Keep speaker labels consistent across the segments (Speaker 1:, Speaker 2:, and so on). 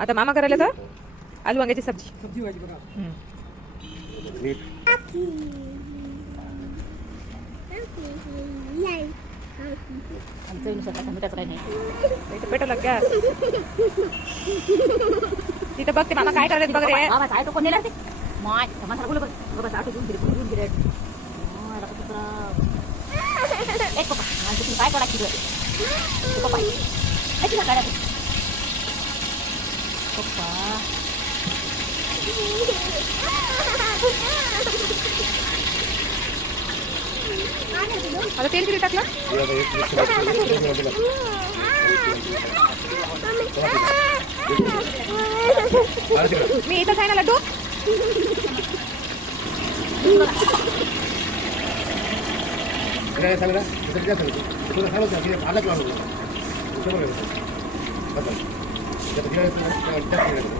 Speaker 1: आता मामा करायला तर आलू वांग्याची सब्जी. हम्म.
Speaker 2: मिठाचं नाही.
Speaker 1: गॅस तिथं बघ ते मामा काय करतात बघ रे.
Speaker 2: बाबा काय तो कोण नेला ते? माय मसाला बोल बरं. बाबा आठवून घेऊन गेले घेऊन गेले माय, आता कुत्रा. एक पप्पा आणि काय पप्पा ऐक. पप्पा
Speaker 1: आता तेल किती टाकलं मी इथंच आहे ना लड्डू
Speaker 3: फिरायला सांग ना. तिकडे ना, त्या-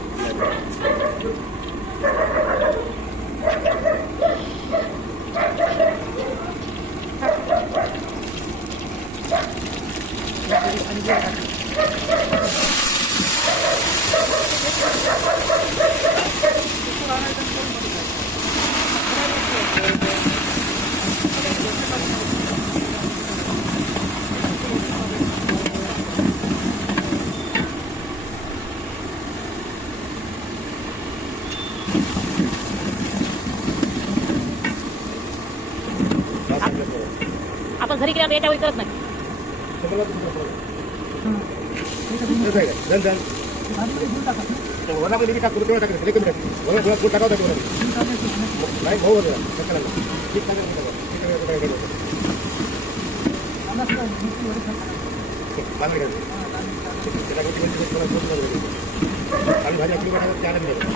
Speaker 3: टाकायचं, टाकायचं. ठीक टाकायचं, टाकायचं. पाणी. ते टाकायचं, म्हणजे थोडं थोडं टाकायचं. आणि भाजी आपली टाकायचं, त्याला बी टाकायचं.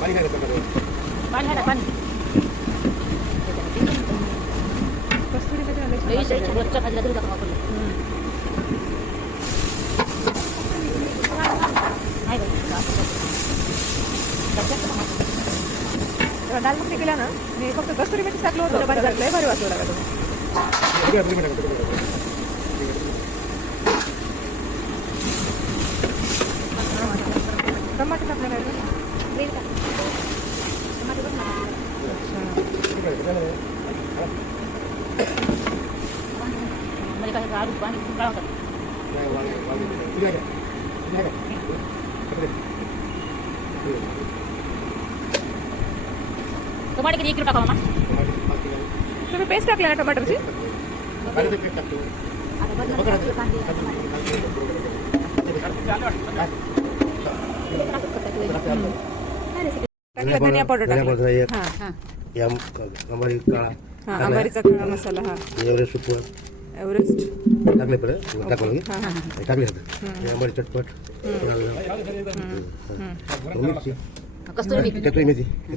Speaker 3: पाणी काय टाकायचं त्याच्यावर?
Speaker 2: पाणी आहे ना पाणी
Speaker 1: कस्तुरी मध्ये घालायची.
Speaker 2: रोजच्या भाजीला तरी टाका वापरलं? नाही बाई,
Speaker 1: दाल मखनी केला ना मी फक्त कस्तुरी मध्ये टाकलं होतं. भारी वाटलं. भारी वाटलं
Speaker 3: टाका.
Speaker 1: टमाटर टाकलं नाही का?
Speaker 2: ग्रेव्ही टाक. टमाटे बघ ना.
Speaker 3: ठीक आहे, ठीक आहे.
Speaker 2: आलू पाणी काय होतं
Speaker 3: नाही, वांगे- वांगे. ठीक आहे, ठीक आहे. ठीक आहे.
Speaker 2: टमाटे किती टाका मामा
Speaker 1: तुम्ही पेस्ट टाकली ना टमाटरची धनिया पावडर. हा
Speaker 2: हां.
Speaker 1: हा अंबारीचा काळा मसाला हा
Speaker 3: एवढे सुकवर
Speaker 1: एव्हरेस्ट.
Speaker 3: टाकले टाकलं
Speaker 1: हा. हा
Speaker 3: हे. टाकले आता. हे अंबारी चटपट. मिरची.
Speaker 2: कस्तुरी मेथी.
Speaker 3: चटणी मेथी. हे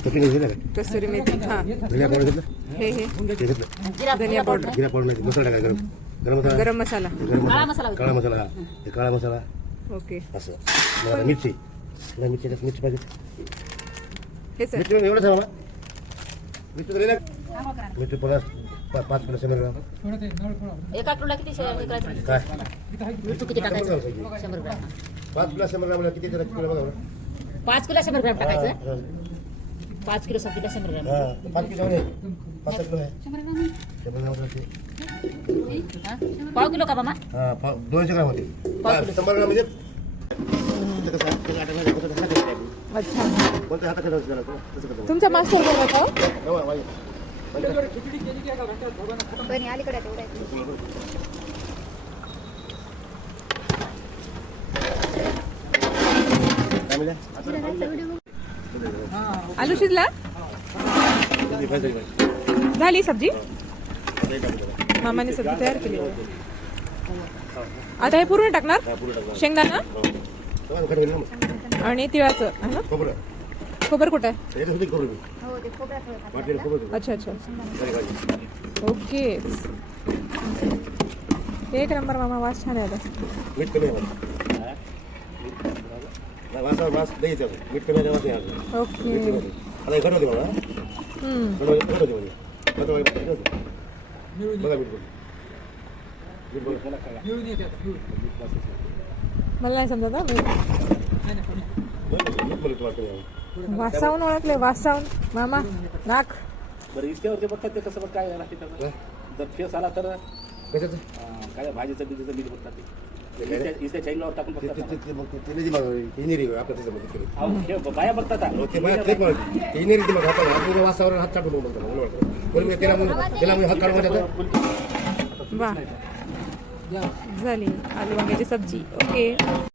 Speaker 1: कस्तुरी मेथी हा.
Speaker 3: धनिया पावडर घेतलं?
Speaker 1: हे हे.
Speaker 3: घेतलं.
Speaker 1: धनिया पावडर.
Speaker 3: जिरा पावडर. नाही मसाला टाकायचा गरम. गरम मसाला?
Speaker 1: गरम मसाला.
Speaker 3: हे गरम
Speaker 2: काळा
Speaker 3: मसाला. काळा मसाला. हा. हे काळा मसाला.
Speaker 1: ओके.
Speaker 3: असं. मिरची. नाही मिरची मिरची पाहिजे.
Speaker 1: हेच आहे
Speaker 3: मिरची म्हणजे एवढं सांगा मिरची मिरची पन्नास. पा- पाच किलो शंभर ग्राम
Speaker 4: ते
Speaker 2: एका किलोला किती शे- हे करायचं?
Speaker 3: काय?
Speaker 2: किती टाकायचं? शंभर ग्राम
Speaker 3: पाच किलो शंभर ग्रामला किती त्याला किलो बघा बरं.
Speaker 2: पाच किलो शंभर ग्राम टाकायचं?
Speaker 3: हा,
Speaker 2: पाच किलो सब्जीला शंभर ग्राम.
Speaker 3: हा. पाच किलो आहे पाच किलो आहे. शंभर ग्राम होते.
Speaker 2: हा? पाव किलो का मामा?
Speaker 3: हा पा- दोनशे ग्राम होते.
Speaker 2: पाच किलो.
Speaker 3: शंभर ग्राम म्हणजे? कसं आहे, त्याच्या आटाला नाही, कोणत्या हाताखाली आहे.
Speaker 1: अच्छा.
Speaker 3: कोणत्या हाताखाली असतं त्याला, तसं करतो.
Speaker 1: तुमचा मास्टर
Speaker 3: रवा, वाई.
Speaker 1: आलू शिजला. झाली सब्जी
Speaker 3: हे.
Speaker 1: मामाने सब्जी तयार केली आता हे पूर्ण टाकणार. शेंगदाणा. आणि तिळाचं
Speaker 3: खोबरं.
Speaker 1: खोबर कुठं आहे अच्छा अच्छा ओके एक नंबर मामा वास छान आहे आता
Speaker 3: मला. नाही, वास कमी
Speaker 1: ओके
Speaker 3: मला
Speaker 1: हम्म.
Speaker 3: मला
Speaker 1: नाही समजत हा. वासावून ओळखले वासावून. मामा नाक
Speaker 5: बरं इस्त्यावरती बघतात ते कसं बघ काय राहते त्याचं? जर फेस आला तर काय भाजीचं बिजीचं मीठ बघतात ते. इस्त्या- टाकून बघतात हे बाया बघतात
Speaker 3: वासावर हात टाकून त्याला हात काढून
Speaker 1: झाली. आलू वांग्याची सब्जी. ओके.